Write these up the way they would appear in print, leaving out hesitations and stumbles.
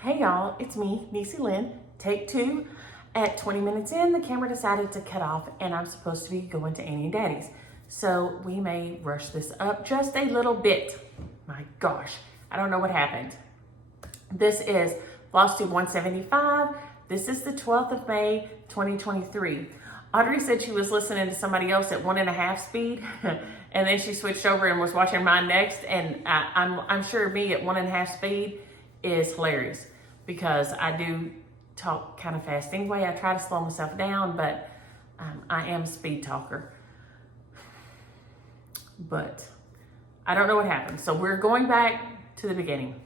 Hey y'all, it's me, Niecy Lynn, take two. At 20 minutes in, the camera decided to cut off and I'm supposed to be going to Annie and Daddy's. So we may rush this up just a little bit. My gosh, I don't know what happened. This is Flosstube 175. This is the 12th of May, 2023. Audrey said she was listening to somebody else at 1.5 speed and then she switched over and was watching mine next. And I'm sure me at 1.5 speed is hilarious because I do talk kind of fast anyway. I try to slow myself down, but I am a speed talker. But I don't know what happened. So we're going back to the beginning.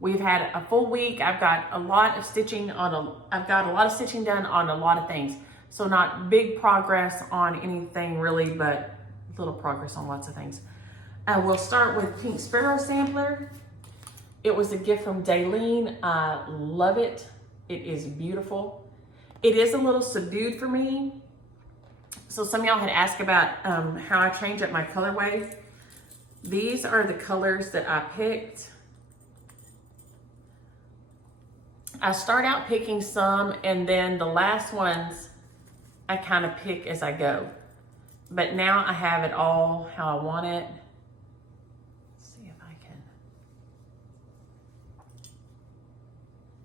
We've had a full week. I've got a lot of stitching done on a lot of things. So not big progress on anything really, but little progress on lots of things. We'll start with Pink Sparrow sampler. It was a gift from Daylene. I love it. It is beautiful. It is a little subdued for me. So some of y'all had asked about how I change up my colorway. These are the colors that I picked. I start out picking some and then the last ones I kind of pick as I go. But now I have it all how I want it.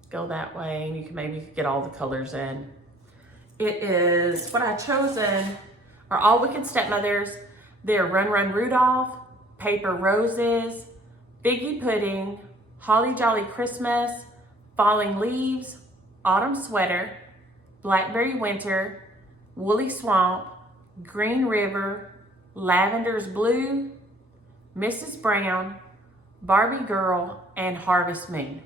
Go that way and you can maybe get all the colors in. It is, what I've chosen are all Wicked Stepmothers. They're Run Run Rudolph, Paper Roses, Figgy Pudding, Holly Jolly Christmas, Falling Leaves, Autumn Sweater, Blackberry Winter, Woolly Swamp, Green River, Lavender's Blue, Mrs. Brown, Barbie Girl, and Harvest Moon.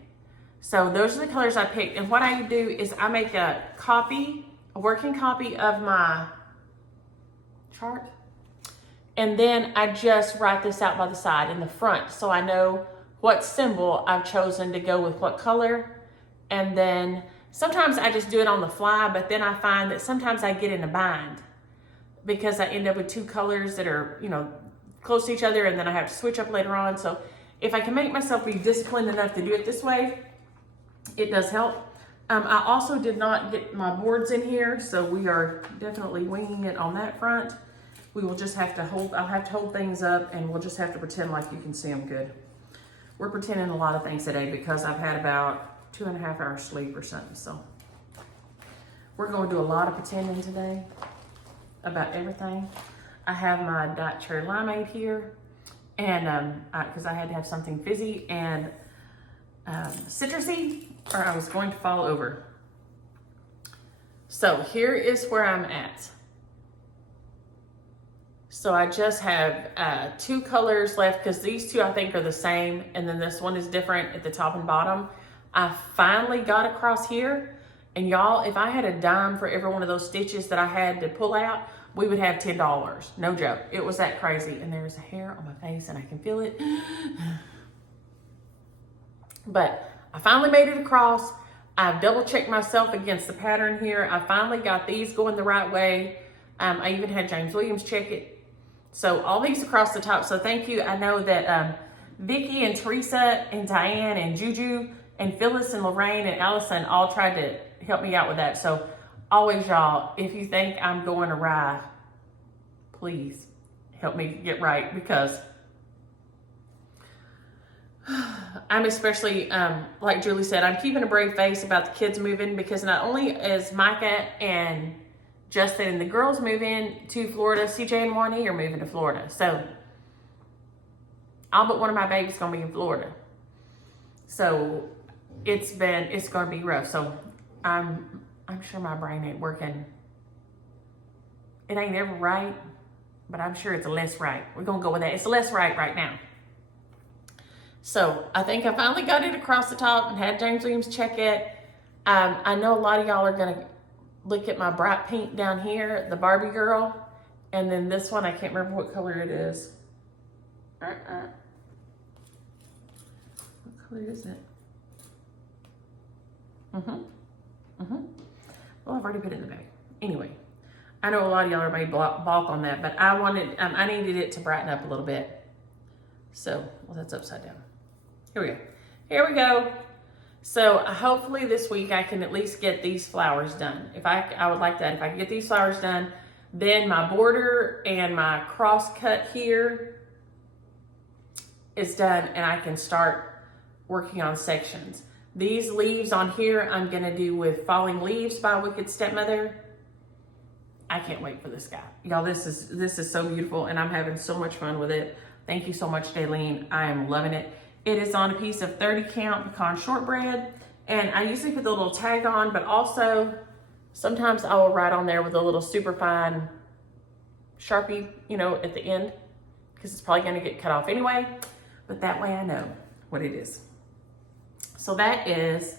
So those are the colors I picked. And what I do is I make a working copy of my chart. And then I just write this out by the side in the front. So I know what symbol I've chosen to go with what color. And then sometimes I just do it on the fly, but then I find that sometimes I get in a bind because I end up with two colors that are, close to each other and then I have to switch up later on. So if I can make myself be disciplined enough to do it this way, it does help. I also did not get my boards in here, so we are definitely winging it on that front. We will just have to I'll have to hold things up and we'll just have to pretend like you can see them good. We're pretending a lot of things today because I've had about 2.5 hours sleep or something, so. We're going to do a lot of pretending today about everything. I have my Diet Cherry Limeade here, and because I had to have something fizzy and citrusy, or I was going to fall over. So here is where I'm at. So I just have 2 colors left because these two I think are the same, and then this one is different at the top and bottom. I finally got across here, and y'all, if I had a dime for every one of those stitches that I had to pull out, we would have $10. No joke. It was that crazy. And there's a hair on my face and I can feel it. But I finally made it across. I've double checked myself against the pattern here. I finally got these going the right way. I even had James Williams check it. So all these across the top. So thank you. I know that Vicky and Teresa and Diane and Juju and Phyllis and Lorraine and Allison all tried to help me out with that. So always, y'all, if you think I'm going awry, please help me get right, because I'm especially, like Julie said, I'm keeping a brave face about the kids moving, because not only is Micah and Justin and the girls moving to Florida, CJ and Juanita are moving to Florida. So all but one of my babies gonna be in Florida. So it's gonna be rough. So I'm sure my brain ain't working. It ain't ever right, but I'm sure it's less right. We're gonna go with that. It's less right now. So I think I finally got it across the top and had James Williams check it. I know a lot of y'all are gonna look at my bright pink down here, the Barbie girl. And then this one, I can't remember what color it is. What color is it? Well, I've already put it in the bag. Anyway, I know a lot of y'all are may balk on that, but I needed it to brighten up a little bit. So, well, that's upside down. Here we go. So hopefully this week I can at least get these flowers done. I would like that. If I can get these flowers done, then my border and my cross cut here is done and I can start working on sections. These leaves on here I'm gonna do with Falling Leaves by Wicked Stepmother. I can't wait for this guy. Y'all, this is so beautiful and I'm having so much fun with it. Thank you so much, Daleen. I am loving it. It is on a piece of 30 count pecan shortbread. And I usually put the little tag on, but also sometimes I will write on there with a little super fine Sharpie, you know, at the end, because it's probably gonna get cut off anyway, but that way I know what it is. So that is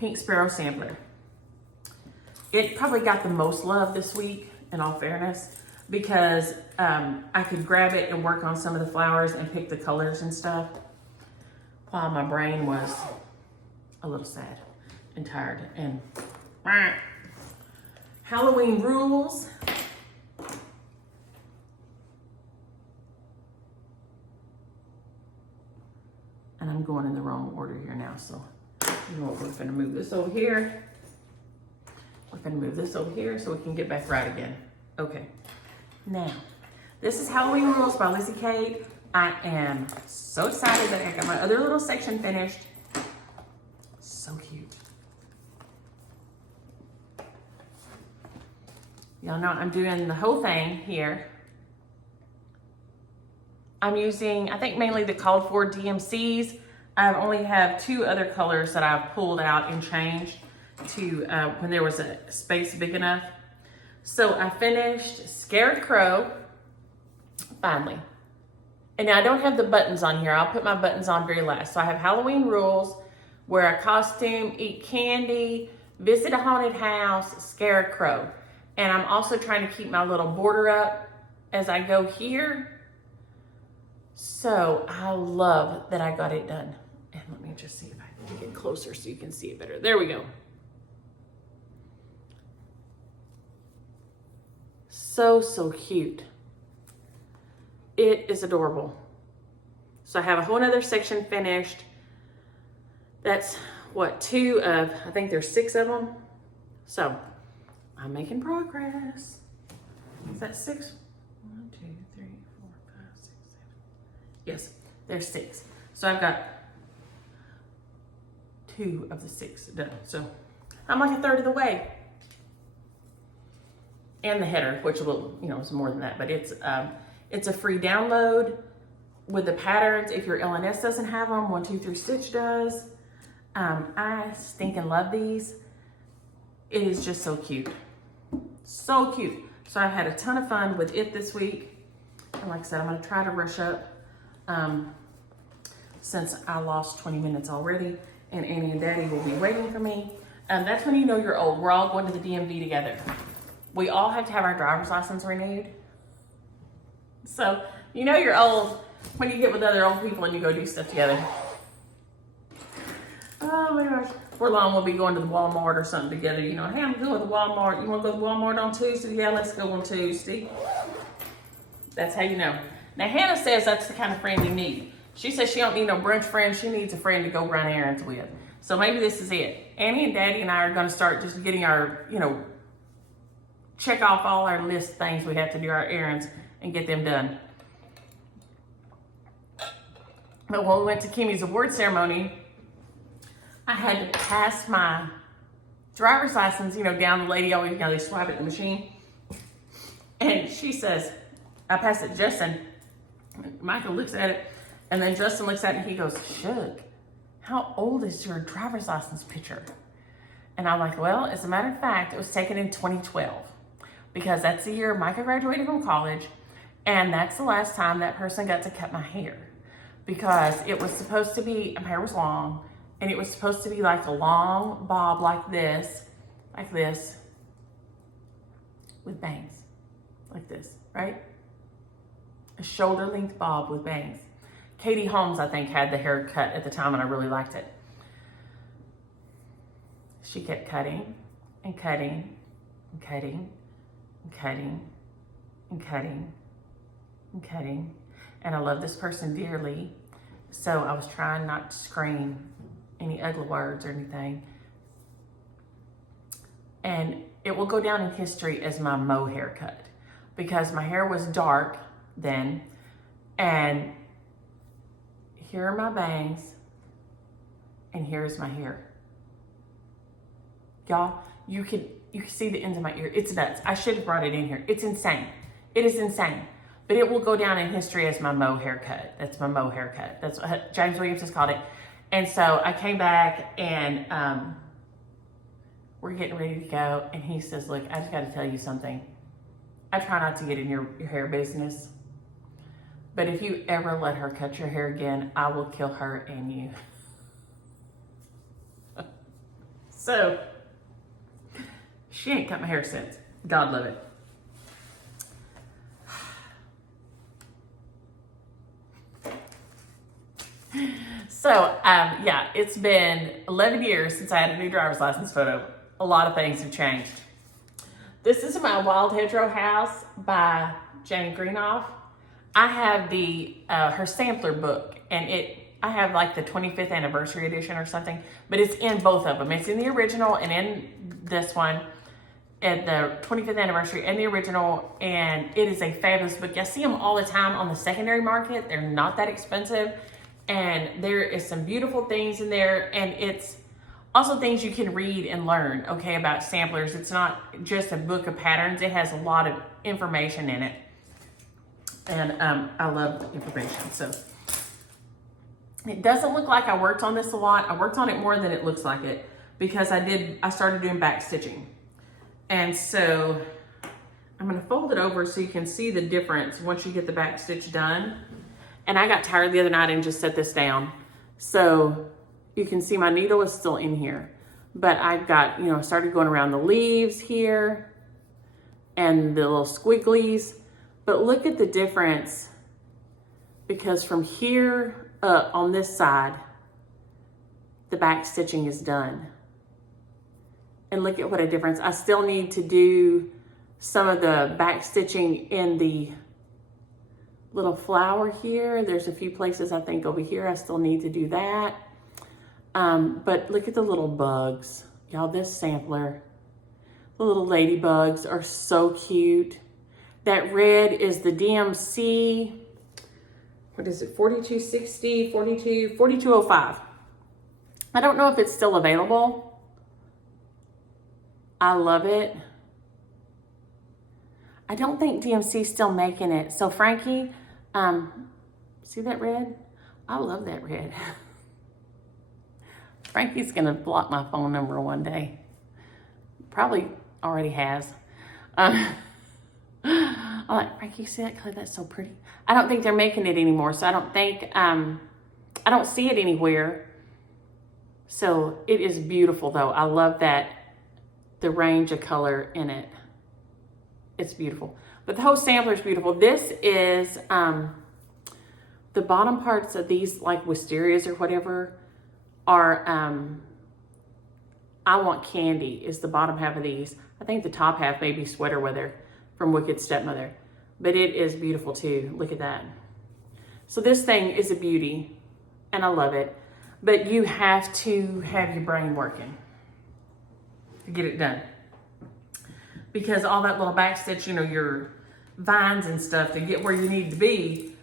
Pink Sparrow Sampler. It probably got the most love this week, in all fairness, because I could grab it and work on some of the flowers and pick the colors and stuff, while my brain was a little sad and tired. And Halloween Rules. And I'm going in the wrong order here now, so you know what, we're gonna move this over here. We're gonna move this over here so we can get back right again. Okay, now, this is Halloween Rules by Lizzie Kate. I am so excited that I got my other little section finished. So cute. Y'all know I'm doing the whole thing here. I'm using, I think, mainly the called for DMCs. I only have 2 other colors that I've pulled out and changed to when there was a space big enough. So I finished Scarecrow, finally. And now I don't have the buttons on here. I'll put my buttons on very last. So I have Halloween Rules, Wear a Costume, Eat Candy, Visit a Haunted House, Scarecrow. And I'm also trying to keep my little border up as I go here. So I love that I got it done. And let me just see if I can get closer so you can see it better. There we go. So, so cute. It is adorable. So I have a whole nother section finished. That's what, 2 of, I think there's 6 of them. So I'm making progress. Is that 6? 1, 2, 3, 4, 5, 6, 7. Yes, there's 6. So I've got 2 of the 6 done. So I'm like a third of the way. And the header, which will, you know, is more than that, but it's a free download with the patterns. If your LNS doesn't have them, 1, 2, 3 Stitch does. I stinking love these. It is just so cute. So cute. So I've had a ton of fun with it this week. And like I said, I'm gonna try to rush up since I lost 20 minutes already and Annie and Daddy will be waiting for me. That's when you know you're old. We're all going to the DMV together. We all have to have our driver's license renewed. So you know you're old when you get with other old people and you go do stuff together. Oh my gosh. For long we'll be going to the Walmart or something together. You know, hey, I'm going to the Walmart. You want to go to the Walmart on Tuesday? Yeah, let's go on Tuesday. That's how you know. Now Hannah says that's the kind of friend you need. She says she don't need no brunch friend. She needs a friend to go run errands with. So maybe this is it. Annie and Daddy and I are going to start just getting our, you know, check off all our list of things we have to do, our errands, and get them done. But when we went to Kimmy's award ceremony, I had to pass my driver's license, you know, down. The lady always, you know, they swipe it in the machine. And she says, I pass it to Justin. Michael looks at it, and then Justin looks at it and he goes, Shug, how old is your driver's license picture? And I'm like, well, as a matter of fact, it was taken in 2012 because that's the year Micah graduated from college. And that's the last time that person got to cut my hair because it was supposed to be, my hair was long, and it was supposed to be like a long bob like this, with bangs, like this, right? A shoulder length bob with bangs. Katie Holmes, I think, had the haircut at the time and I really liked it. She kept cutting and cutting and cutting and cutting and cutting and cutting. And I love this person dearly. So I was trying not to scream any ugly words or anything. And it will go down in history as my Mo haircut because my hair was dark then. And here are my bangs and here's my hair. Y'all, you can see the ends of my ear. It's nuts. I should have brought it in here. It's insane. It is insane. But it will go down in history as my Mo haircut. That's my Mo haircut. That's what James Williams has called it. And so I came back and we're getting ready to go. And he says, look, I just got to tell you something. I try not to get in your hair business. But if you ever let her cut your hair again, I will kill her and you. So, she ain't cut my hair since. God love it. So, yeah, it's been 11 years since I had a new driver's license photo. A lot of things have changed. This is my Wild Hedgerow House by Jane Greenoff. I have the her sampler book, and I have like the 25th anniversary edition or something, but it's in both of them. It's in the original and in this one, at the 25th anniversary and the original, and it is a fabulous book. I see them all the time on the secondary market. They're not that expensive, and there is some beautiful things in there, and it's also things you can read and learn, okay, about samplers. It's not just a book of patterns. It has a lot of information in it, and I love information. So it doesn't look like I worked on this a lot. I worked on it more than it looks like it because I started doing back stitching. And so I'm gonna fold it over so you can see the difference once you get the back stitch done. And I got tired the other night and just set this down. So you can see my needle is still in here, but I've got, started going around the leaves here and the little squigglies. But look at the difference, because from here up on this side, the back stitching is done. And look at what a difference. I still need to do some of the back stitching in the little flower here. There's a few places I think over here I still need to do that. But look at the little bugs. Y'all, this sampler, the little ladybugs are so cute. That red is the DMC, what is it, 4260, 4205. I don't know if it's still available. I love it. I don't think DMC's still making it. So Frankie, see that red? I love that red. Frankie's gonna block my phone number one day. Probably already has. I'm like, Frankie, see that color? That's so pretty. I don't think they're making it anymore, so I don't think, I don't see it anywhere. So it is beautiful though. I love that, the range of color in it. It's beautiful. But the whole sampler is beautiful. This is, the bottom parts of these, like wisterias or whatever, are, I Want Candy is the bottom half of these. I think the top half may be Sweater Weather from Wicked Stepmother. But it is beautiful too. Look at that. So this thing is a beauty, and I love it. But you have to have your brain working to get it done. Because all that little back stitch, your vines and stuff, to get where you need to be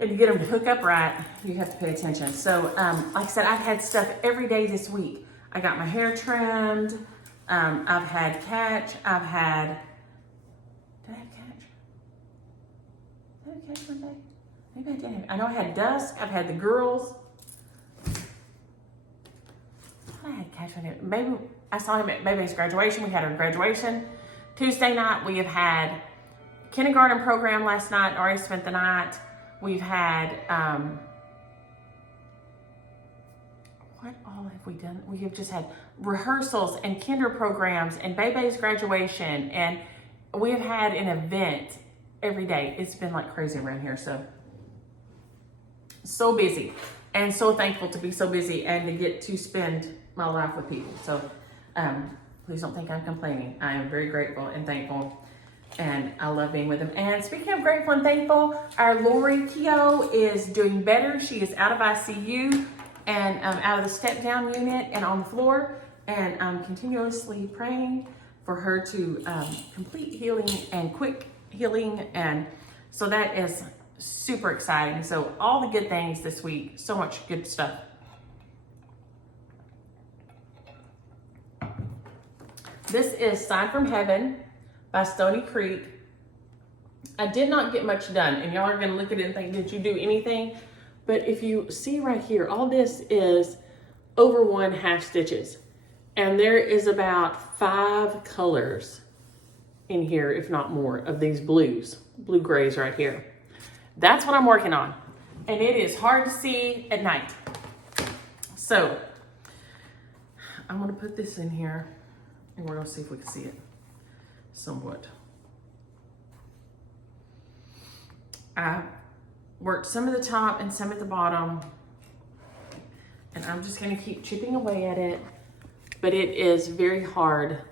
and to get them to hook up right, you have to pay attention. So, like I said, I've had stuff every day this week. I got my hair trimmed. I've had catch. Did I have catch? Did I have catch one day? Maybe I didn't. I know I had dusk. I've had the girls. I had catch one day. Maybe I saw him at Baby's graduation. We had our graduation Tuesday night. We have had kindergarten program last night. Already spent the night. We've had, what all have we done? We have just had rehearsals and kinder programs and Baby's graduation. And we have had an event every day. It's been like crazy around here. So busy, and so thankful to be so busy and to get to spend my life with people. So please don't think I'm complaining. I am very grateful and thankful, and I love being with them. And speaking of grateful and thankful, our Lori Keogh is doing better. She is out of ICU. and out of the step down unit and on the floor. And I'm continuously praying for her to complete healing and quick healing. And so that is super exciting. So all the good things this week, so much good stuff. This is Sign from Heaven by Stoney Creek. I did not get much done, and y'all are gonna look at it and think, did you do anything? But if you see right here, all this is over 1 half stitches. And there is about 5 colors in here, if not more, of these blues, blue grays right here. That's what I'm working on. And it is hard to see at night. So I'm gonna put this in here and we're gonna see if we can see it somewhat. I worked some at the top and some at the bottom, and I'm just gonna keep chipping away at it, but it is very hard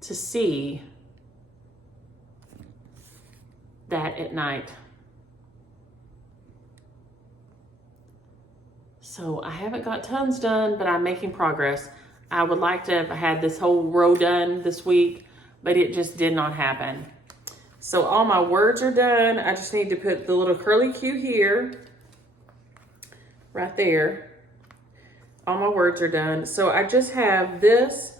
to see that at night. So I haven't got tons done, but I'm making progress. I would like to have had this whole row done this week, but it just did not happen. So all my words are done. I just need to put the little curly Q here, right there. All my words are done. So I just have this,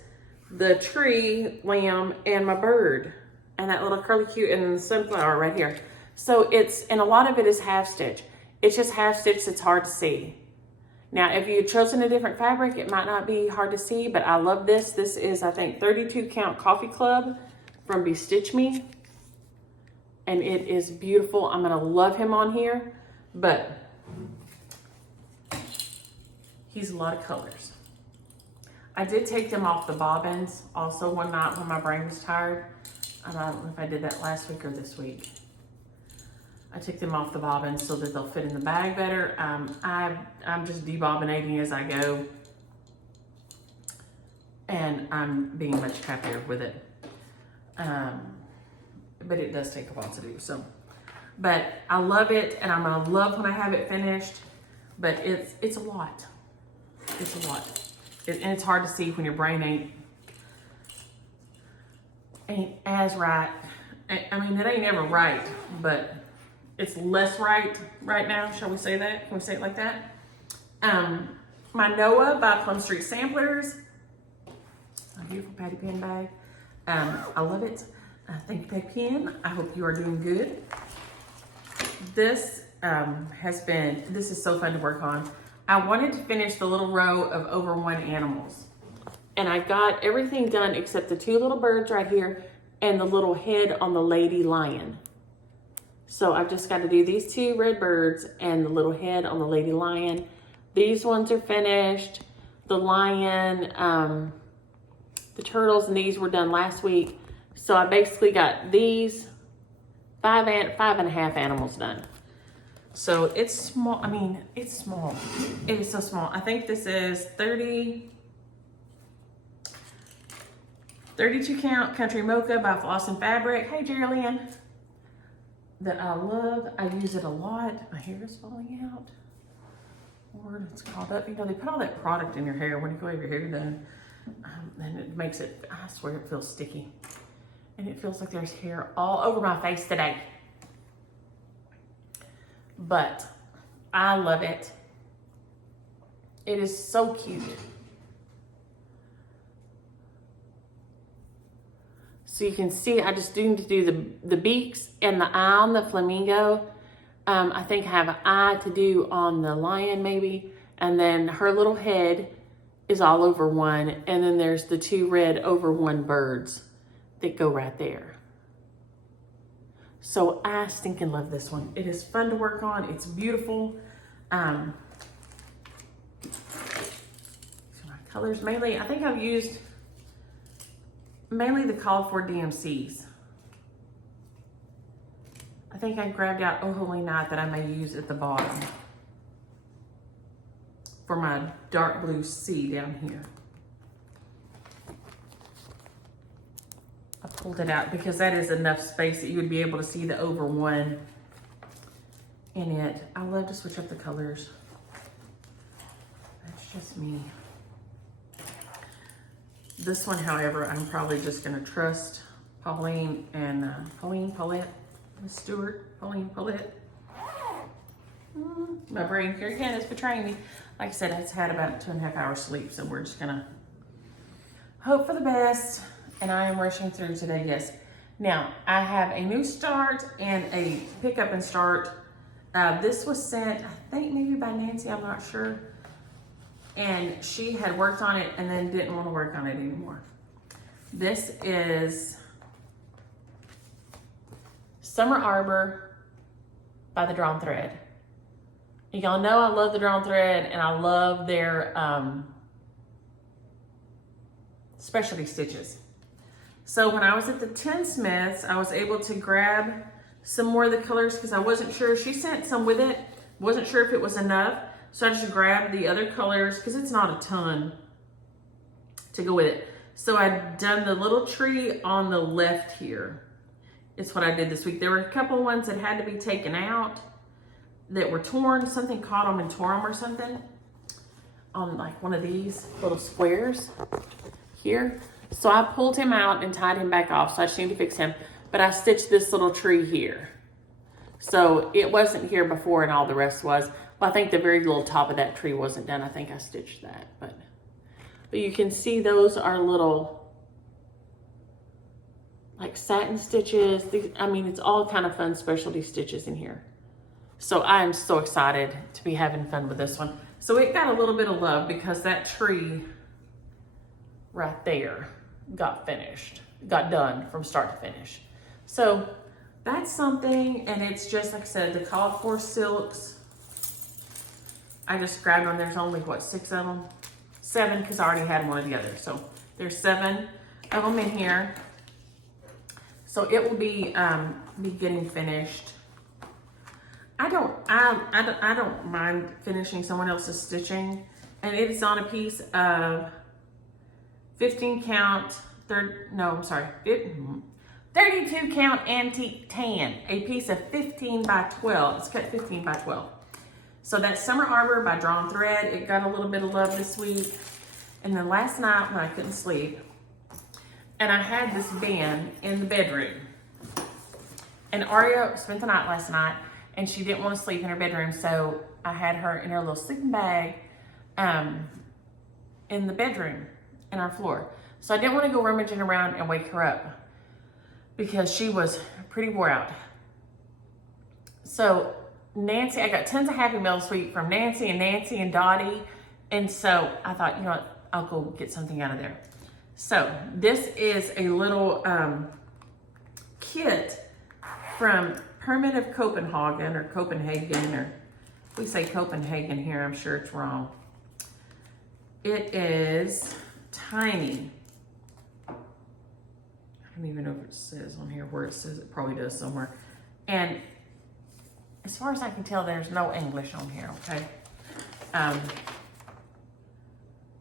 the tree, lamb, and my bird, and that little curly Q, and then the sunflower right here. So it's, and a lot of it is half stitch. It's just half stitch that's hard to see. Now, if you had chosen a different fabric, it might not be hard to see, but I love this. This is, I think, 32 count Coffee Club from Bestitch Me. And it is beautiful. I'm gonna love him on here, but he's a lot of colors. I did take them off the bobbins also one night when my brain was tired. I don't know if I did that last week or this week. I took them off the bobbins so that they'll fit in the bag better. I'm just debobbinating as I go, and I'm being much happier with it. But it does take a while to do. So, but I love it, and I'm gonna love when I have it finished. But it's a lot. It's a lot, and it's hard to see when your brain ain't as right. I mean, it ain't ever right, but it's less right now. Shall we say that? Can we say it like that? My Noah by Plum Street Samplers. A beautiful patty pan bag. I love it. Thank you, Patty Pan. I hope you are doing good. This this is so fun to work on. I wanted to finish the little row of over 1 animals. And I got everything done except the 2 little birds right here and the little head on the lady lion. So I've just got to do these 2 red birds and the little head on the lady lion. These ones are finished. The lion, the turtles, and these were done last week. So I basically got these 5 and a half animals done. So it's small. I mean, it's small. It is so small. I think this is 32 count Country Mocha by Floss and Fabric. Hey, Jerry-Lynn. That I love. I use it a lot. My hair is falling out. Or it's called up. You know, they put all that product in your hair when you go have your hair done. And it makes it, I swear it feels sticky. And it feels like there's hair all over my face today. But I love it. It is so cute. So you can see, I just need to do the beaks and the eye on the flamingo. I think I have an eye to do on the lion maybe. And then her little head is all over one. And then there's the 2 red over 1 birds that go right there. So I stinking love this one. It is fun to work on. It's beautiful. So my colors mainly, I think I've used mainly the called for DMCs. I think I grabbed out Oh Holy Night that I may use at the bottom for my dark blue C down here. I pulled it out because that is enough space that you would be able to see the over 1 in it. I love to switch up the colors. just me. This one, however, I'm probably just gonna trust Pauline and Paulette Stewart. My brain here again is betraying me. Like I said, it's had about 2.5 hours sleep, so we're just gonna hope for the best. And I am rushing through today, yes. Now, I have a new start and a pick up and start. This was sent, I think maybe by Nancy, I'm not sure. And she had worked on it and then didn't want to work on it anymore. This is Summer Arbor by the Drawn Thread. Y'all know I love the Drawn Thread and I love their specialty stitches. So when I was at the Tinsmiths, I was able to grab some more of the colors because I wasn't sure. She sent some with it. Wasn't sure if it was enough. So I just grabbed the other colors because it's not a ton to go with it. So I'd done the little tree on the left here. It's what I did this week. There were a couple of ones that had to be taken out that were torn. Something caught them and tore them or something on like one of these little squares here. So I pulled him out and tied him back off. So I just need to fix him. But I stitched this little tree here. So it wasn't here before and all the rest was. Well, I think the very little top of that tree wasn't done. I think I stitched that. But you can see those are little like satin stitches. I mean, it's all kind of fun specialty stitches in here. So I am so excited to be having fun with this one. So it got a little bit of love because that tree right there got done from start to finish. So that's something, and it's just like I said, the called for silks. I just grabbed them. There's only what, 6 of them? 7 because I already had one of the others. So there's 7 of them in here. So it will be getting finished. I don't mind finishing someone else's stitching, and it is on a piece of 15 count, 32 count antique tan, a piece of 15 by 12. It's cut 15 by 12. So that's Summer Arbor by Drawn Thread. It got a little bit of love this week. And then last night when I couldn't sleep, and I had this band in the bedroom. And Aria spent the night last night, and she didn't want to sleep in her bedroom, so I had her in her little sleeping bag in the bedroom, in our floor. So I didn't want to go rummaging around and wake her up because she was pretty wore out. So Nancy, I got tons of Happy Meal this week from Nancy and Dottie. And so I thought, you know what, I'll go get something out of there. So this is a little kit from Permit of Copenhagen, or we say Copenhagen here, I'm sure it's wrong. It is tiny. I don't even know if it says on here where it says. It probably does somewhere. And as far as I can tell, there's no English on here, okay?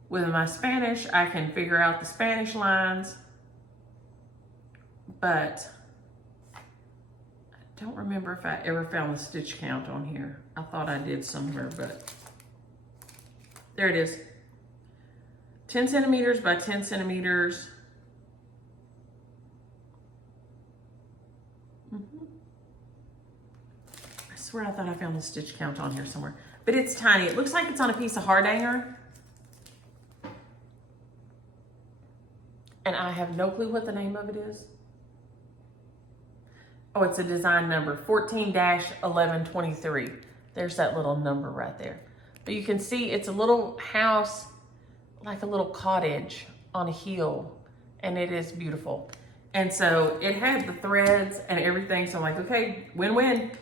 With my Spanish, I can figure out the Spanish lines, but I don't remember if I ever found the stitch count on here. I thought I did somewhere, but there it is. 10 centimeters by 10 centimeters. I swear I thought I found the stitch count on here somewhere, but it's tiny. It looks like it's on a piece of hardanger. And I have no clue what the name of it is. Oh, it's a design number, 14-1123. There's that little number right there. But you can see it's a little house, like a little cottage on a hill, and it is beautiful. And so it had the threads and everything, so I'm like, okay, win-win.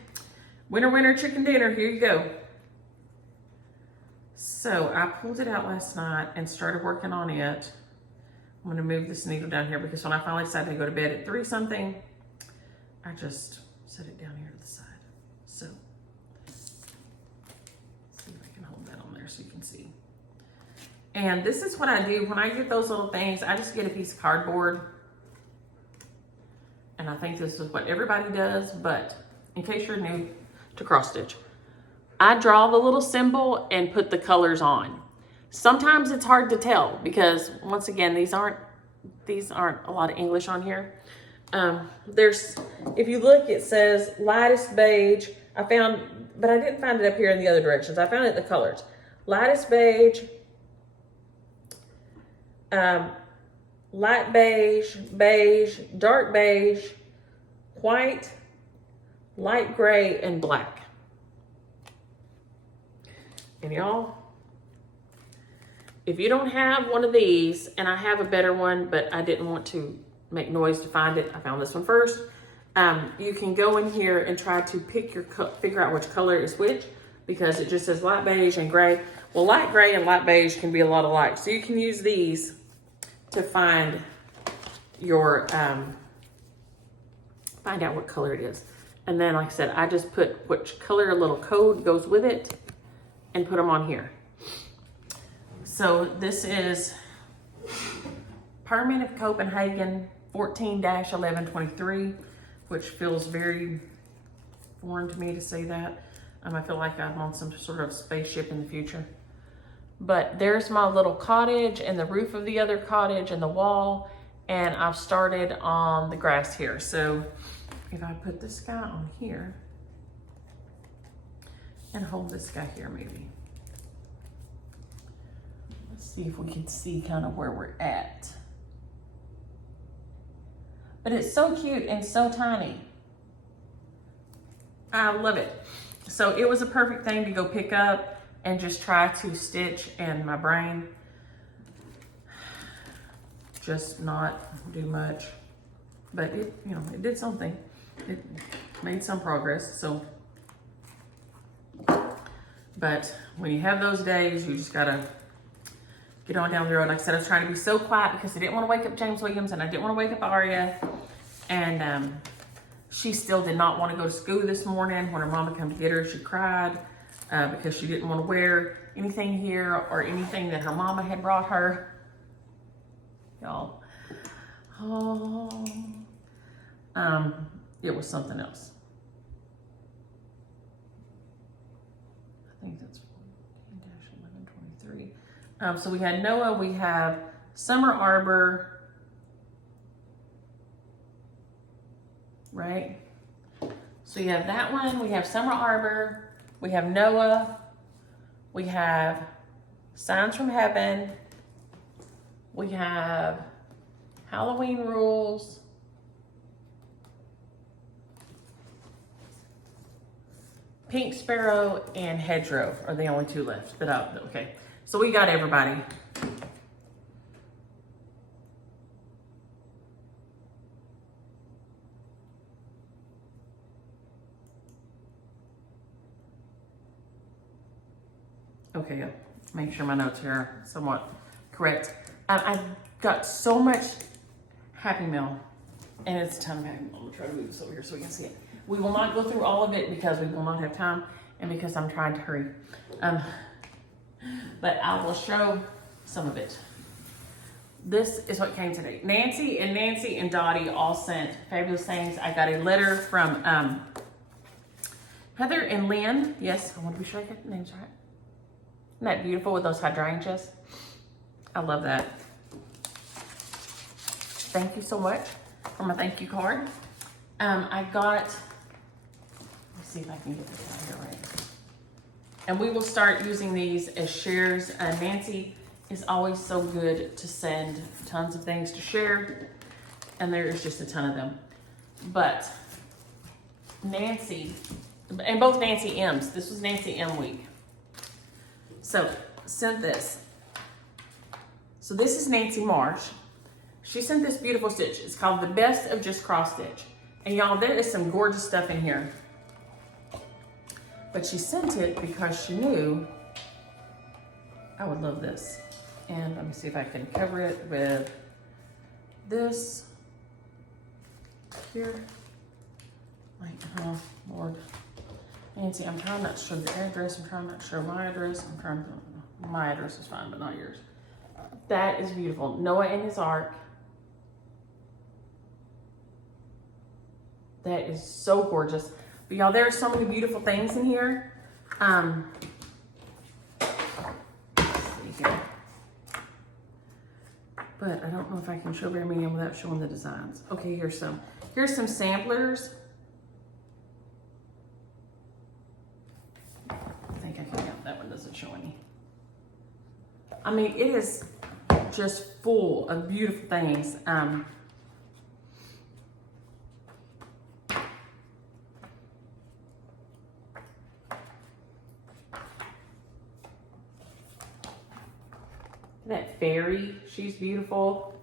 Winner, winner, chicken dinner, here you go. So I pulled it out last night and started working on it. I'm gonna move this needle down here because when I finally decided to go to bed at 3 something, I just set it down here to the side. So, let's see if I can hold that on there so you can see. And this is what I do when I get those little things. I just get a piece of cardboard. And I think this is what everybody does, but in case you're new to cross stitch, I draw the little symbol and put the colors on. Sometimes it's hard to tell because once again, these aren't a lot of English on here. There's, if you look, it says lightest beige. I found, but I didn't find it up here in the other directions. I found it in the colors. Lightest beige, light beige, beige, dark beige, white, light gray, and black. And y'all, if you don't have one of these, and I have a better one, but I didn't want to make noise to find it. I found this one first. You can go in here and try to figure out which color is which, because it just says light beige and gray. Well, light gray and light beige can be a lot alike. So you can use these to find your, find out what color it is. And then, like I said, I just put which color, a little code goes with it, and put them on here. So this is Permanent of Copenhagen 14-1123, which feels very foreign to me to say that. I feel like I'm on some sort of spaceship in the future. But there's my little cottage and the roof of the other cottage and the wall. And I've started on the grass here. So if I put this guy on here and hold this guy here maybe. Let's see if we can see kind of where we're at. But it's so cute and so tiny. I love it. So it was a perfect thing to go pick up and just try to stitch, and my brain just not do much. But it, you know, it did something. It made some progress, so. But when you have those days, you just gotta get on down the road. Like I said, I was trying to be so quiet because I didn't want to wake up James Williams and I didn't want to wake up Aria. And she still did not want to go to school this morning. When her mama came to get her, she cried because she didn't want to wear anything here or anything that her mama had brought her. Y'all, oh, it was something else. I think that's 14-1123. So we had Noah, we have Summer Arbor, right? So you have that one, we have Summer Arbor, we have Noah, we have Signs from Heaven, we have Halloween Rules, Pink Sparrow, and Hedgerow are the only two left that okay. So we got everybody. Okay, make sure my notes here are somewhat correct. I've got so much Happy Mail, and it's a ton of Happy Mail. I'm gonna try to move this over here so we can see it. We will not go through all of it because we will not have time and because I'm trying to hurry. But I will show some of it. This is what came today. Nancy and Dottie all sent fabulous things. I got a letter from Heather and Lynn. Yes, I want to be sure I get the names right. Isn't that beautiful with those hydrangeas? I love that. Thank you so much for my thank you card. I got, let's see if I can get this out here right. And we will start using these as shares. Nancy is always so good to send tons of things to share, and there is just a ton of them. But Nancy, and both Nancy M's, this was Nancy M week. So sent this. So this is Nancy Marsh. She sent this beautiful stitch. It's called The Best of Just Cross Stitch. And y'all, there is some gorgeous stuff in here. But she sent it because she knew I would love this. And let me see if I can cover it with this here. Like, oh Lord. Nancy, I'm trying not to show the address. I'm trying not to show my address. My address is fine, but not yours. That is beautiful. Noah and his Ark. That is so gorgeous. But y'all, there are so many beautiful things in here. Let's see here. but I don't know if I can show very many of them without showing the designs. Okay, here's some samplers. I think I can count. That one doesn't show any. I mean, it is just full of beautiful things. That fairy, she's beautiful.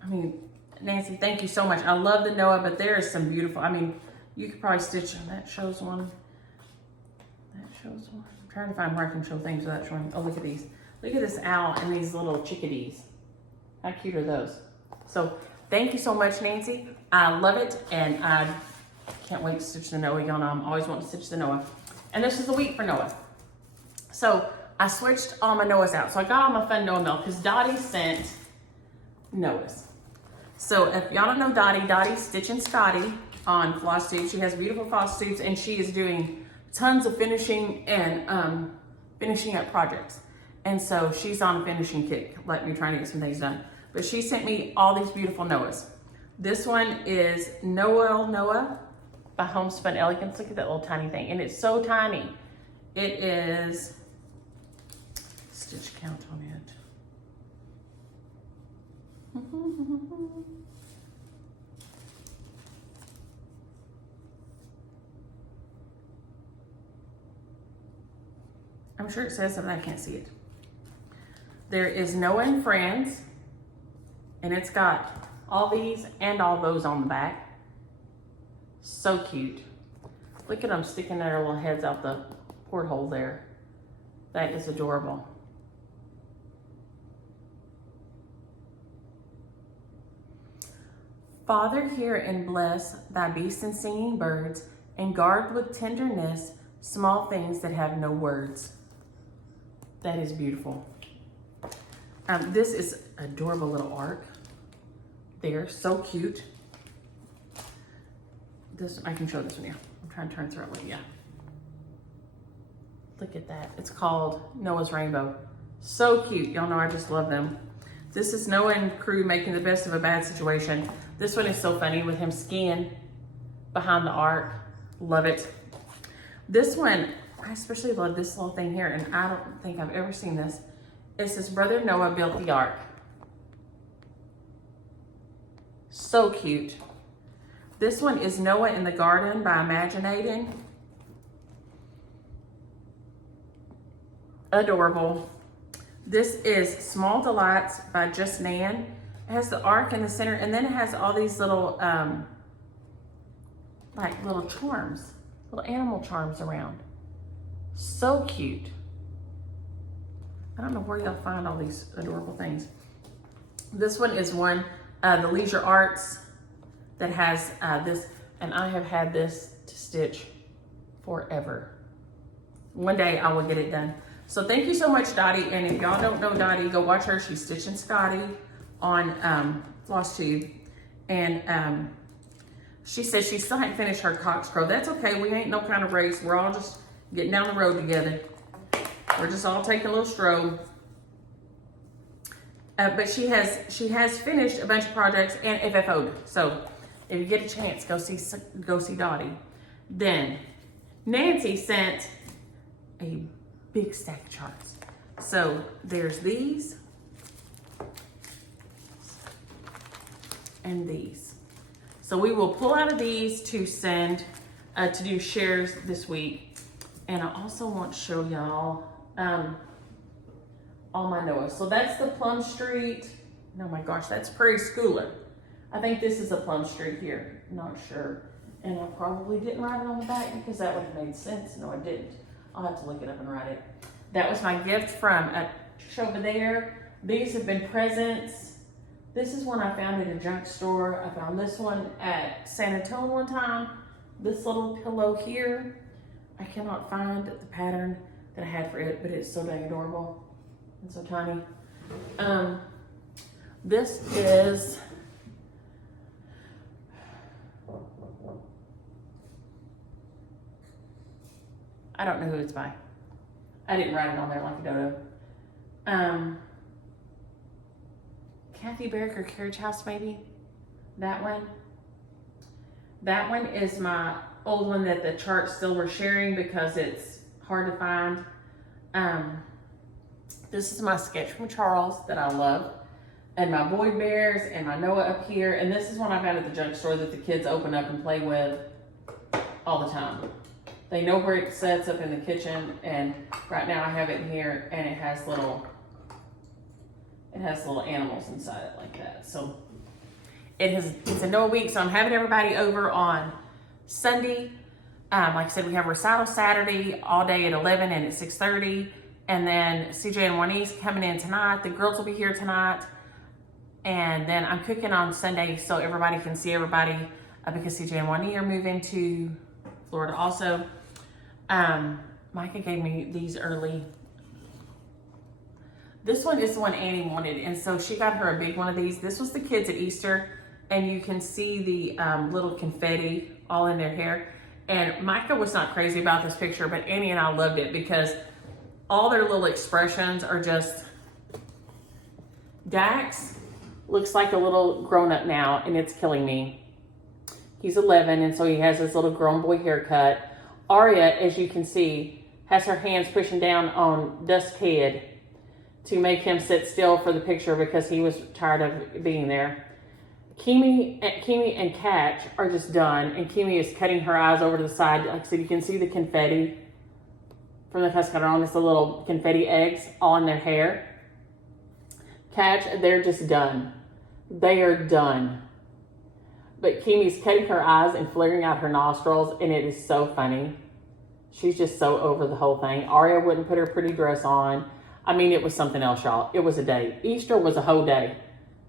I mean, Nancy, thank you so much. I love the Noah, but there is some beautiful, I mean, you could probably stitch them. That shows one. That shows one. I'm trying to find where I can show things without showing. Oh, look at these. Look at this owl and these little chickadees. How cute are those? So thank you so much, Nancy. I love it, and I can't wait to stitch the Noah. Y'all know I'm always wanting to stitch the Noah. And this is the week for Noah. So I switched all my Noahs out. So I got all my fun Noah mail because Dottie sent Noahs. So if y'all don't know Dottie, Dottie's Stitching Scotty on Flosstube. She has beautiful Flosstubes, and she is doing tons of finishing and finishing up projects. And so she's on a finishing kick, like me trying to get some things done. But she sent me all these beautiful Noahs. This one is Noah by Homespun Elegance. Look at that little tiny thing. And it's so tiny. It is, stitch count on it. I'm sure it says something, I can't see it. There is Noah and Friends, and it's got all these and all those on the back. So cute. Look at them sticking their little heads out the porthole there. That is adorable. Father, hear and bless thy beasts and singing birds, and guard with tenderness small things that have no words. That is beautiful. This is adorable little arc. They're so cute. This, I can show this one here. I'm trying to turn it the right way, yeah. Look at that. It's called Noah's Rainbow. So cute. Y'all know I just love them. This is Noah and crew making the best of a bad situation. This one is so funny with him skiing behind the ark. Love it. This one, I especially love this little thing here, and I don't think I've ever seen this. It says, Brother Noah built the ark. So cute. This one is Noah in the Garden by Imaginating. Adorable. This is Small Delights by Just Nan. It has the ark in the center, and then it has all these little, like little charms, little animal charms around. So cute. I don't know where y'all find all these adorable things. This one is one, the Leisure Arts, that has this, and I have had this to stitch forever. One day I will get it done. So thank you so much, Dottie. And if y'all don't know Dottie, go watch her. She's Stitching Scotty on Flosstube. And she says she still hadn't finished her cockscrow. That's okay. We ain't no kind of race. We're all just getting down the road together. We're just all taking a little stroll. But she has finished a bunch of projects and FFO'd. So if you get a chance, go see Dottie. Then Nancy sent a big stack of charts. So there's these and these. So we will pull out of these to send to do shares this week. And I also want to show y'all all my Noahs. So that's the Plum Street. Oh my gosh, that's Prairie Schooler. I think this is a Plum Street here. Not sure. And I probably didn't write it on the back because that would have made sense. No, I didn't. I'll have to look it up and write it. That was my gift from a over there. These have been presents. This is one I found in a junk store. I found this one at San Antonio one time. This little pillow here. I cannot find the pattern that I had for it, but it's so dang adorable and so tiny. This is I don't know who it's by. I didn't write it on there like a dodo. Kathy Barricker Carriage House, maybe? That one. That one is my old one that the church still were sharing because it's hard to find. This is my sketch from Charles that I love. And my Boy Bears and my Noah up here. And this is one I found at the junk store that the kids open up and play with all the time. They know where it sets up in the kitchen, and right now I have it in here, and it has little animals inside it like that. So it's a Noah week, so I'm having everybody over on Sunday. Like I said, we have recital Saturday all day at 11 and at 6:30. And then CJ and Juanice coming in tonight. The girls will be here tonight. And then I'm cooking on Sunday so everybody can see everybody because CJ and Juanice are moving to Florida also. Micah gave me these early. This one is the one Annie wanted, and so she got her a big one of these. This was the kids at Easter, and you can see the little confetti all in their hair. And Micah was not crazy about this picture, but Annie and I loved it because all their little expressions are just. Dax looks like a little grown-up now, and it's killing me. He's 11, and so he has this little grown boy haircut. Aria, as you can see, has her hands pushing down on Dusk's head to make him sit still for the picture because he was tired of being there. Kimi and Catch are just done, and Kimi is cutting her eyes over to the side. Like I said, you can see the confetti from the cuss cutter on. It's the little confetti eggs all in their hair. Catch, they're just done. They are done. But Kimi's cutting her eyes and flaring out her nostrils, and it is so funny. She's just so over the whole thing. Aria wouldn't put her pretty dress on. I mean, it was something else, y'all. It was a day. Easter was a whole day.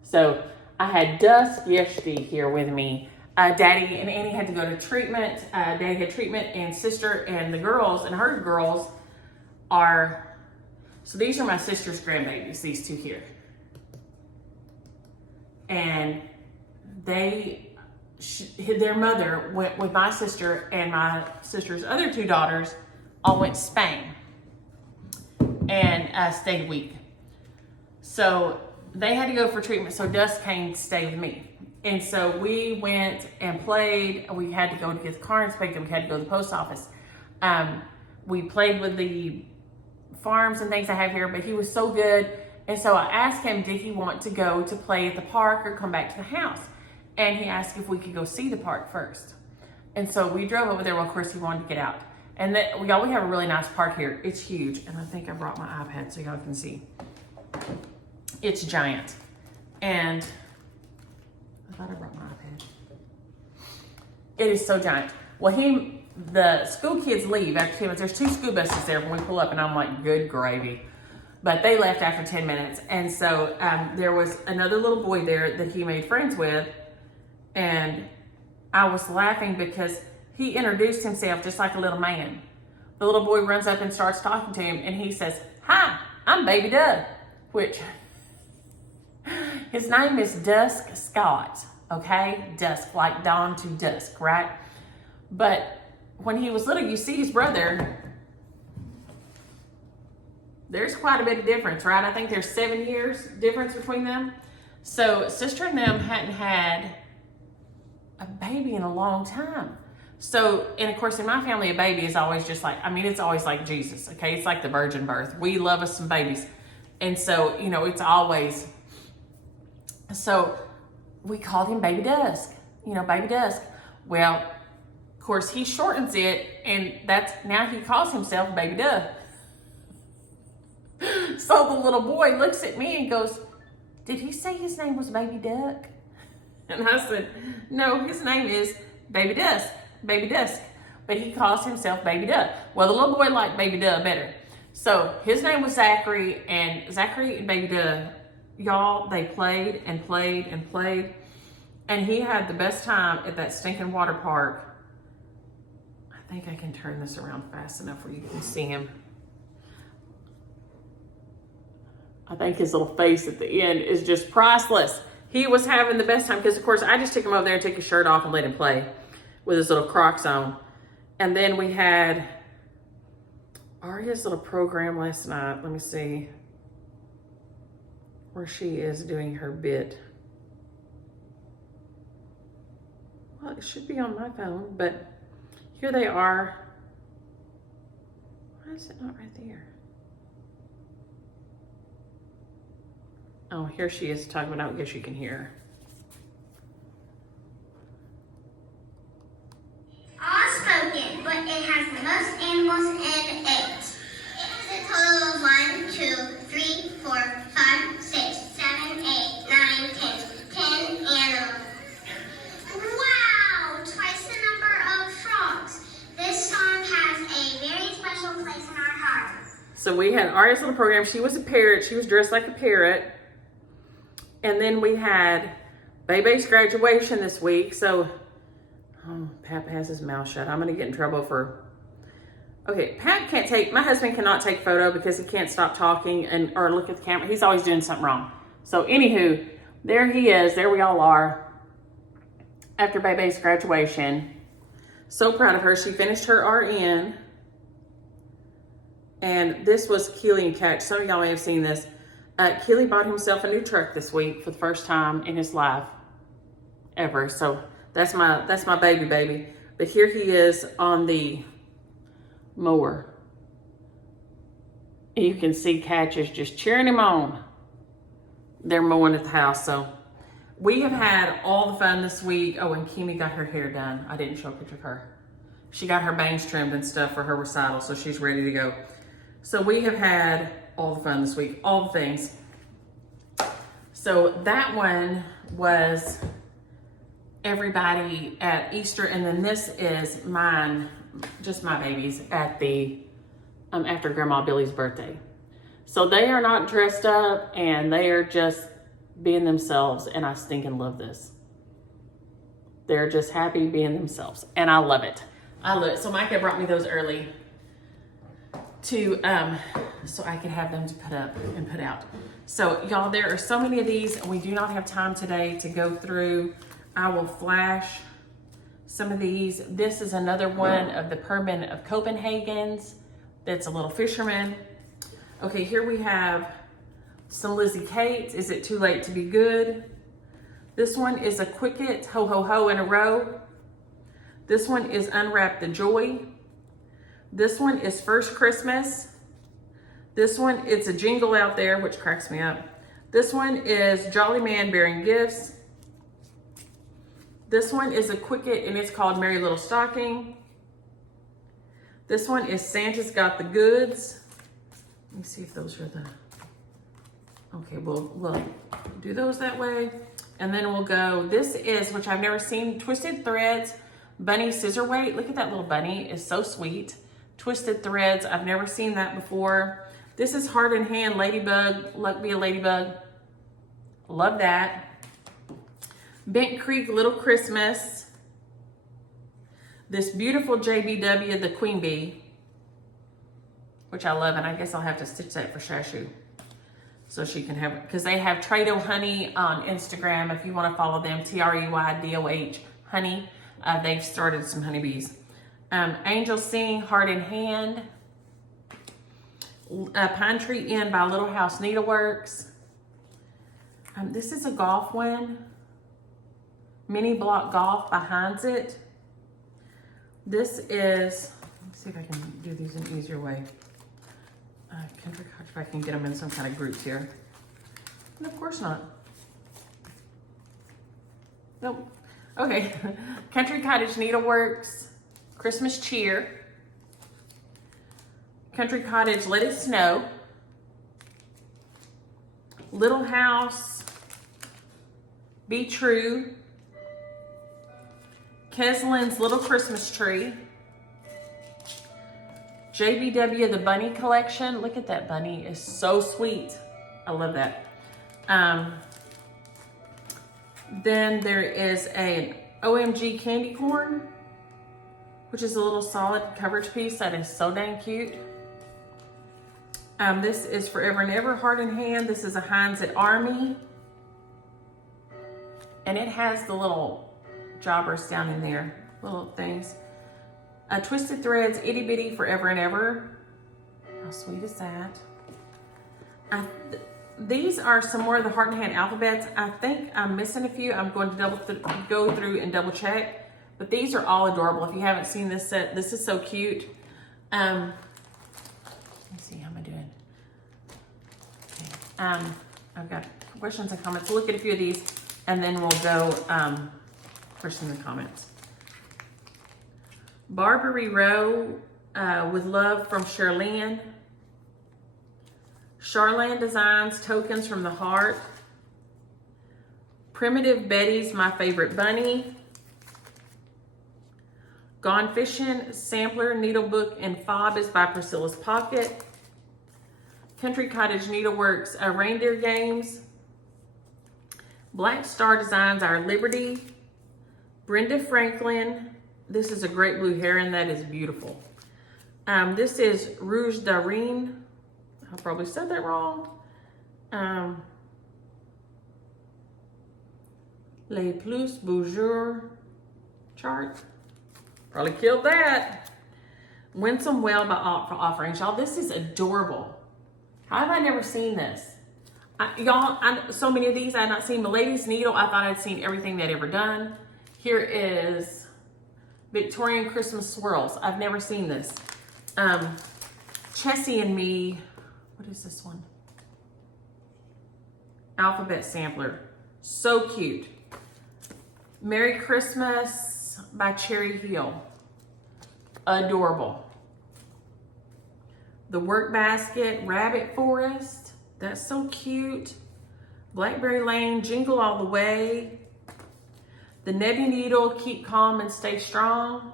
So I had Dusk Yeshti here with me. Daddy and Annie had to go to treatment. Daddy had treatment, and sister and the girls, and her girls are, so these are my sister's grandbabies, these two here. And their mother went with my sister and my sister's other two daughters, all went to Spain and stayed a week. So they had to go for treatment, so Dusk came to stay with me. And so we went and played. We had to go to get the car inspected. We had to go to the post office. We played with the farms and things I have here, but he was so good. And so I asked him, did he want to go to play at the park or come back to the house? And he asked if we could go see the park first. And so we drove over there. Well, of course, he wanted to get out. And we have a really nice park here. It's huge. And I think I brought my iPad so y'all can see. It's giant. And I thought I brought my iPad. It is so giant. Well, the school kids leave after 10 minutes. There's two school buses there when we pull up, and I'm like, good gravy. But they left after 10 minutes. And so there was another little boy there that he made friends with. And I was laughing because he introduced himself just like a little man. The little boy runs up and starts talking to him, and he says, "Hi, I'm Baby Doug," which his name is Dusk Scott, okay? Dusk, like dawn to dusk, right? But when he was little, you see his brother, there's quite a bit of difference, right? I think there's 7 years difference between them. So sister and them hadn't had a baby in a long time. So, and of course in my family, a baby is always just like, I mean, it's always like Jesus, okay? It's like the virgin birth. We love us some babies. And so, you know, it's always, so we called him Baby Dusk, you know, Baby Dusk. Well, of course he shortens it, and now he calls himself Baby Duck. So the little boy looks at me and goes, "Did he say his name was Baby Duck?" And I said, "No, his name is Baby Dusk, Baby Dusk." But he calls himself Baby Duck. Well, the little boy liked Baby Duck better. So his name was Zachary, and Zachary and Baby Duck, y'all, they played and played and played. And he had the best time at that stinking water park. I think I can turn this around fast enough where you can see him. I think his little face at the end is just priceless. He was having the best time because, of course, I just took him over there and took his shirt off and let him play with his little Crocs on. And then we had Aria's little program last night. Let me see. where she is doing her bit. Well, it should be on my phone, but here they are. Why is it not right there? Oh, here she is talking, but I don't guess you can hear her. All spoken, but it has the most animals in it. It's a total of 1, 2, 3, 4, 5, 6, 7, 8, 9, 10 animals. Wow! Twice the number of frogs. This song has a very special place in our heart. So we had Aria's little program. She was a parrot. She was dressed like a parrot. And then we had Bebe's graduation this week. So, Pap has his mouth shut. I'm going to get in trouble for... Okay, Pap can't take... My husband cannot take photo because he can't stop talking or look at the camera. He's always doing something wrong. So, anywho, there he is. There we all are. After Bebe's graduation. So proud of her. She finished her RN. And this was Keely and Catch. Some of y'all may have seen this. Keely bought himself a new truck this week for the first time in his life ever. So that's my baby. But here he is on the mower. You can see Catch is just cheering him on. They're mowing at the house. So we have had all the fun this week. Oh, and Kimi got her hair done. I didn't show a picture of her. She got her bangs trimmed and stuff for her recital, so she's ready to go. So we have had all the fun this week, all the things. So that one was everybody at Easter, and then this is mine, just my babies at the after Grandma Billy's birthday. So they are not dressed up, and they are just being themselves, and I stinking love this. They're just happy being themselves, and I love it. I love it. So Micah brought me those early to so I could have them to put up and put out. So y'all, there are so many of these, and we do not have time today to go through. I will flash some of these. This is another one of the Perman of Copenhagen's. That's a little fisherman. Okay, here we have some Lizzie Kates. Is it too late to be good? This one is a Quicket, ho ho ho in a row. This one is Unwrap the Joy. This one is First Christmas. This one, it's a jingle out there, which cracks me up. This one is Jolly Man Bearing Gifts. This one is a Quicket, and it's called Merry Little Stocking. This one is Santa's Got the Goods. Let me see if those are the... Okay, we'll do those that way. And then we'll go, this is, which I've never seen, Twisted Threads Bunny Scissor Weight. Look at that little bunny, it's so sweet. Twisted Threads, I've never seen that before. This is Heart in Hand Ladybug, Luck Be a Ladybug. Love that. Bent Creek Little Christmas. This beautiful JBW, the Queen Bee, which I love, and I guess I'll have to stitch that for Shashu. So she can have, because they have Trado Honey on Instagram. If you want to follow them, TREYDOH Honey. They've started some honeybees. Angel Sing, Heart in Hand. Pine Tree Inn by Little House Needleworks. This is a golf one. Mini Block Golf by Heinz It. This is, let's see if I can do these in an easier way. Country Cottage, if I can get them in some kind of groups here. And of course not. Nope. Okay. Country Cottage Needleworks, Christmas Cheer. Country Cottage Let It Snow. Little House Be True. Keslin's Little Christmas Tree. JBW The Bunny Collection. Look at that bunny, it's so sweet. I love that. Then there is an OMG Candy Corn, which is a little solid coverage piece that is so dang cute. This is Forever and Ever Heart in Hand. This is a Heinz It Army. And it has the little jobbers down in there, little things. Twisted Threads, Itty Bitty Forever and Ever. How sweet is that? these are some more of the Heart and Hand alphabets. I think I'm missing a few. I'm going to go through and double check. But these are all adorable. If you haven't seen this set, this is so cute. Let me see, how am I doing? Okay. I've got questions and comments. Look at a few of these, and then we'll go questions and comments. Barbary Row with love from Charlene. Charlene Designs, Tokens from the Heart. Primitive Betty's My Favorite Bunny. Gone Fishing, Sampler, Needlebook, and Fob is by Priscilla's Pocket. Country Cottage Needleworks, Reindeer Games. Black Star Designs, Our Liberty. Brenda Franklin, this is a great blue heron, that is beautiful. This is Rouge d'Arine. I probably said that wrong. Les Plus Beaux Jours chart. Probably killed that. Winsome Well by Offerings. Y'all, this is adorable. How have I never seen this? Y'all, so many of these I had not seen. Milady's Needle, I thought I'd seen everything they'd ever done. Here is Victorian Christmas Swirls. I've never seen this. Chessie and Me. What is this one? Alphabet Sampler. So cute. Merry Christmas by Cherry Hill. Adorable. The Work Basket, Rabbit Forest. That's so cute. Blackberry Lane, Jingle All the Way. The Nebby Needle, Keep Calm and Stay Strong.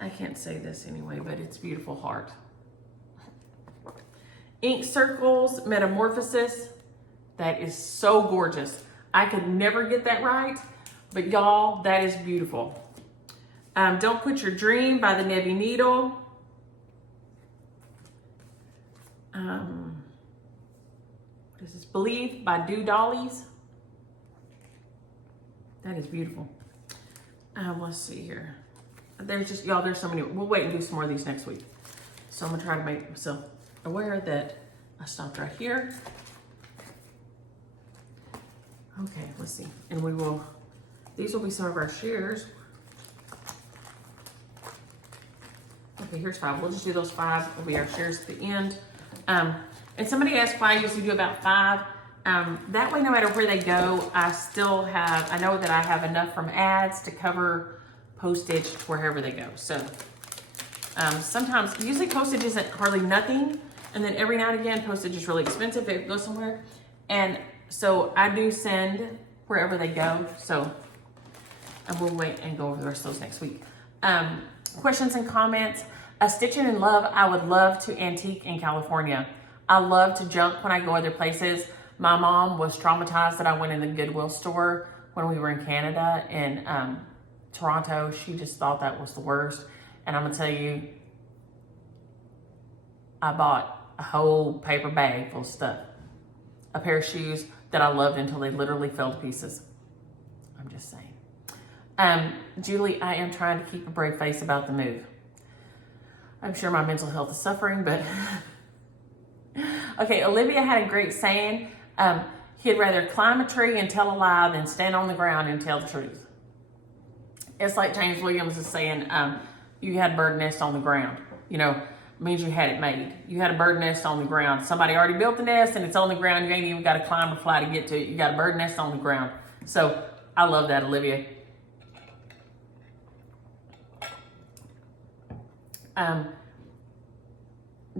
I can't say this anyway, but it's Beautiful Heart. Ink Circles, Metamorphosis. That is so gorgeous. I could never get that right, but y'all, that is beautiful. Don't Quit Your Dream by the Nebby Needle. What is this? Believe by Do Dollies. That is beautiful. Let's see here. There's just, y'all, there's so many. We'll wait and do some more of these next week. So I'm gonna try to make myself aware that I stopped right here. Okay, let's see. And we will, these will be some of our shares. Okay, here's 5. We'll just do those 5. Will be our shares at the end. And somebody asked why I usually do about 5. That way, no matter where they go, I still have, I know that I have enough from ads to cover postage wherever they go. So sometimes, usually postage isn't hardly nothing. And then every now and again, postage is really expensive if it goes somewhere. And so I do send wherever they go. So and we'll wait and go over the rest of those next week. Questions and comments. A Stitching in Love, I would love to antique in California. I love to junk when I go other places. My mom was traumatized that I went in the Goodwill store when we were in Canada in Toronto. She just thought that was the worst. And I'm gonna tell you, I bought a whole paper bag full of stuff. A pair of shoes that I loved until they literally fell to pieces. I'm just saying. Julie, I am trying to keep a brave face about the move. I'm sure my mental health is suffering, but okay, Olivia had a great saying. He'd rather climb a tree and tell a lie than stand on the ground and tell the truth. It's like James Williams is saying, you had a bird nest on the ground. You know, means you had it made. You had a bird nest on the ground. Somebody already built the nest and it's on the ground. You ain't even got to climb or fly to get to it. You got a bird nest on the ground. So I love that, Olivia.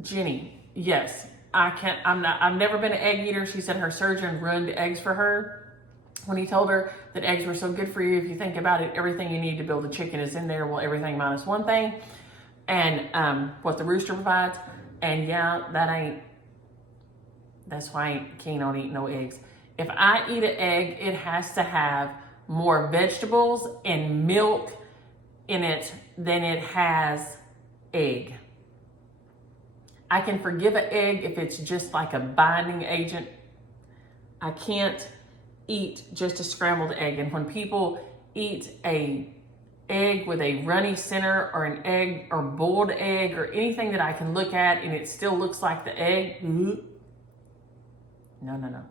Jenny, yes, I've never been an egg eater. She said her surgeon ruined eggs for her when he told her that eggs were so good for you. If you think about it, everything you need to build a chicken is in there. Well, everything minus one thing. And what the rooster provides. And yeah, that's why I ain't keen on eating no eggs. If I eat an egg, it has to have more vegetables and milk in it than it has egg. I can forgive an egg if it's just like a binding agent. I can't eat just a scrambled egg. And when people eat a egg with a runny center or an egg or boiled egg or anything that I can look at and it still looks like the egg. No, no, no.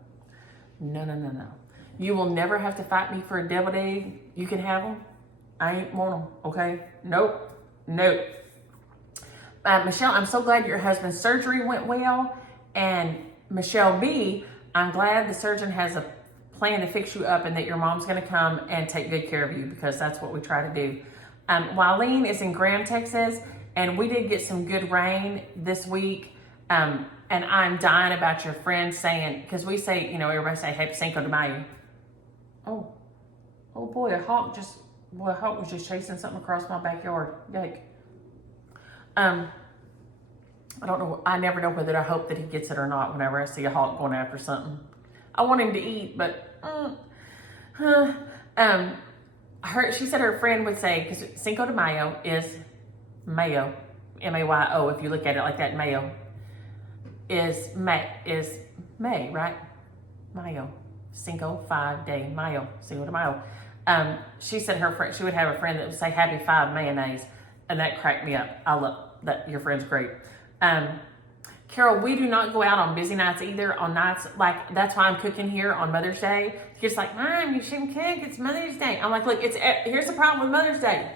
No, no, no, no. You will never have to fight me for a deviled egg. You can have them. I ain't want them, okay? Nope. Nope. Michelle, I'm so glad your husband's surgery went well. And Michelle B, I'm glad the surgeon has a plan to fix you up and that your mom's going to come and take good care of you, because that's what we try to do. Wileen is in Graham, Texas, and we did get some good rain this week. And I'm dying about your friend saying, because we say, you know, everybody say Happy Cinco de Mayo. Oh boy, a hawk was just chasing something across my backyard. Yike. I don't know. I never know whether I hope that he gets it or not whenever I see a hawk going after something. I want him to eat, but she said her friend would say, because Cinco de Mayo is Mayo, M-A-Y-O. If you look at it like that, Mayo is May, right? Mayo, Cinco 5 day Mayo, Cinco de Mayo. She said her friend, she would have a friend that would say Happy 5 mayonnaise, and that cracked me up. I love that. Your friend's great. Carol, we do not go out on busy nights either. On nights like, that's why I'm cooking here on Mother's Day. She's like, Mom, you shouldn't cook. It's Mother's Day. I'm like, look, here's the problem with Mother's Day.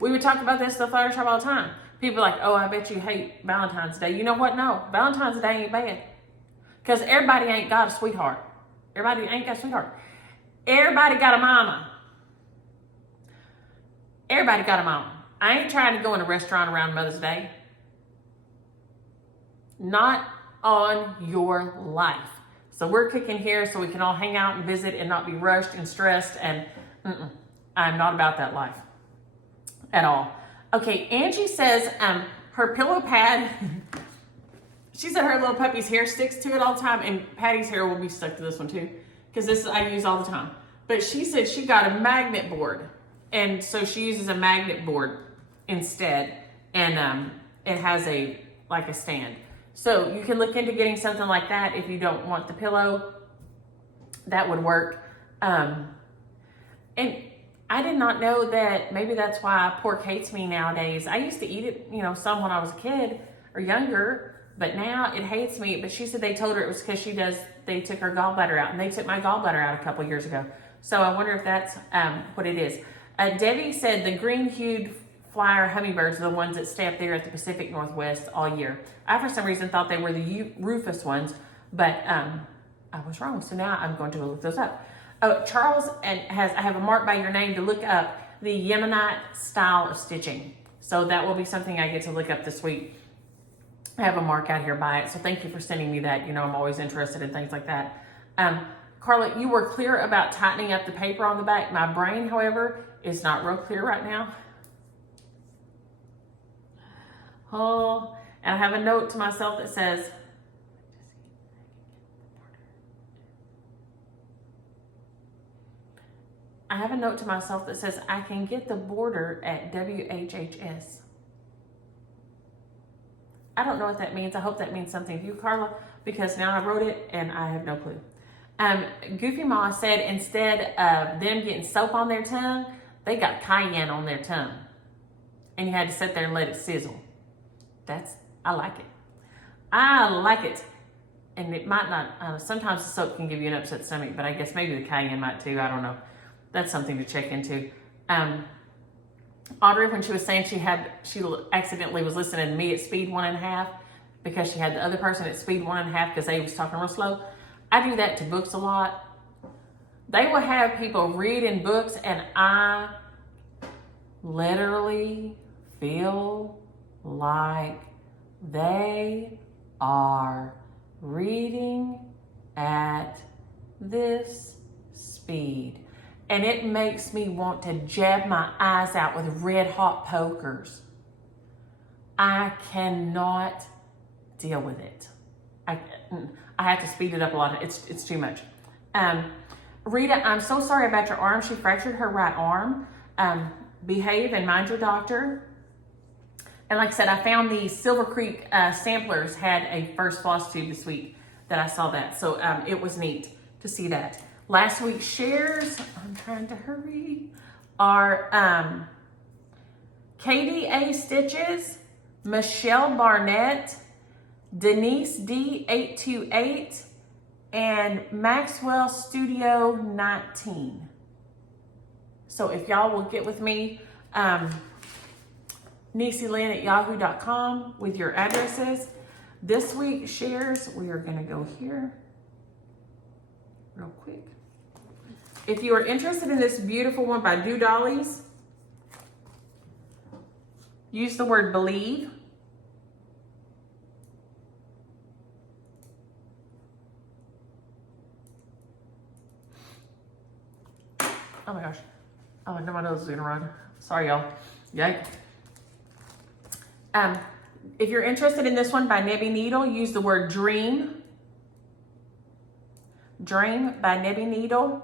We would talk about this at the Flower Shop all the time. People are like, oh, I bet you hate Valentine's Day. You know what? No, Valentine's Day ain't bad. Because everybody ain't got a sweetheart. Everybody ain't got a sweetheart. Everybody got a mama. Everybody got a mama. I ain't trying to go in a restaurant around Mother's Day. Not on your life. So we're cooking here so we can all hang out and visit and not be rushed and stressed. And I'm not about that life at all. Okay, Angie says her pillow pad, she said her little puppy's hair sticks to it all the time, and Patty's hair will be stuck to this one too, because this I use all the time. But she said she got a magnet board, and so she uses a magnet board instead, and it has a stand. So you can look into getting something like that if you don't want the pillow. That would work. And I did not know that maybe that's why pork hates me nowadays. I used to eat it, some when I was a kid or younger, but now it hates me. But she said they told her it was because they took her gallbladder out, and they took my gallbladder out a couple years ago. So I wonder if that's what it is. Debbie said the green-hued flyer hummingbirds are the ones that stay up there at the Pacific Northwest all year. I, for some reason, thought they were the Rufus ones, but I was wrong. So now I'm going to look those up. Charles I have a mark by your name to look up the Yemenite style of stitching. So that will be something I get to look up this week. I have a mark out here by it. So thank you for sending me that. I'm always interested in things like that. Carla, you were clear about tightening up the paper on the back. My brain, however, is not real clear right now. Oh, and I have a note to myself that says, I can get the border at WHHS. I don't know what that means. I hope that means something to you, Carla, because now I wrote it and I have no clue. Goofy Ma said instead of them getting soap on their tongue, they got cayenne on their tongue. And you had to sit there and let it sizzle. I like it. I like it. And it might not, sometimes the soap can give you an upset stomach, but I guess maybe the cayenne might too. I don't know. That's something to check into. Audrey, when she was saying she accidentally was listening to me at speed 1.5 because she had the other person at speed 1.5 because they was talking real slow. I do that to books a lot. They will have people reading books and I literally feel like they are reading at this speed. And it makes me want to jab my eyes out with red hot pokers. I cannot deal with it. I have to speed it up a lot. It's too much. Rita, I'm so sorry about your arm. She fractured her right arm. Behave and mind your doctor. And like I said, I found the Silver Creek samplers had a first Flosstube this week that I saw that. So it was neat to see that. Last week's shares, I'm trying to hurry. are KDA Stitches, Michelle Barnett, Denise D828, and Maxwell Studio 19. So if y'all will get with me, NiecyLynn@yahoo.com with your addresses. This week's shares, we are gonna go here real quick. If you are interested in this beautiful one by Do Dollies, use the word believe. Oh my gosh. Oh, no, my nose is gonna run. Sorry, y'all. Yikes. If you're interested in this one by Nebby Needle, use the word dream. Dream by Nebby Needle.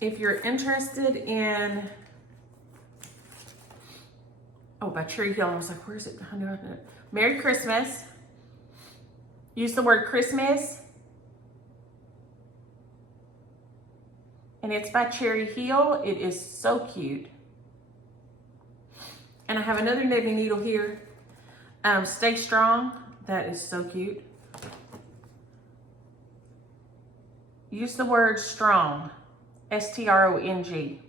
If you're interested in, oh, by Cherry Hill, I was like, where is it? Merry Christmas. Use the word Christmas. And it's by Cherry Hill. It is so cute. And I have another Nebby Needle here. Stay Strong. That is so cute. Use the word strong. S-T-R-O-N-G.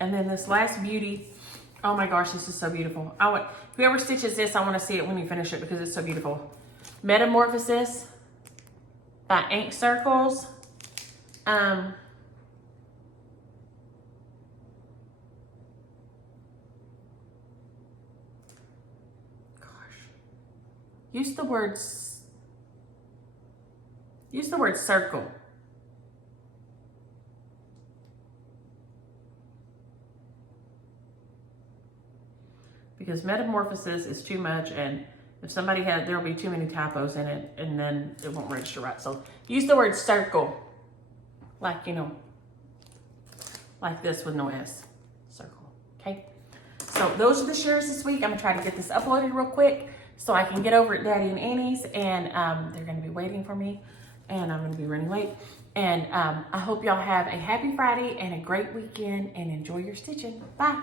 And then this last beauty. Oh my gosh, this is so beautiful. Whoever stitches this, I want to see it when you finish it because it's so beautiful. Metamorphosis by Ink Circles. Gosh. Use the word circle. Because metamorphosis is too much, and if somebody there'll be too many typos in it, and then it won't register right. So use the word circle, like, you know, like this with no S, circle, okay? So those are the shares this week. I'm gonna try to get this uploaded real quick so I can get over at Daddy and Annie's, and they're gonna be waiting for me, and I'm gonna be running late. And I hope y'all have a happy Friday and a great weekend, and enjoy your stitching. Bye.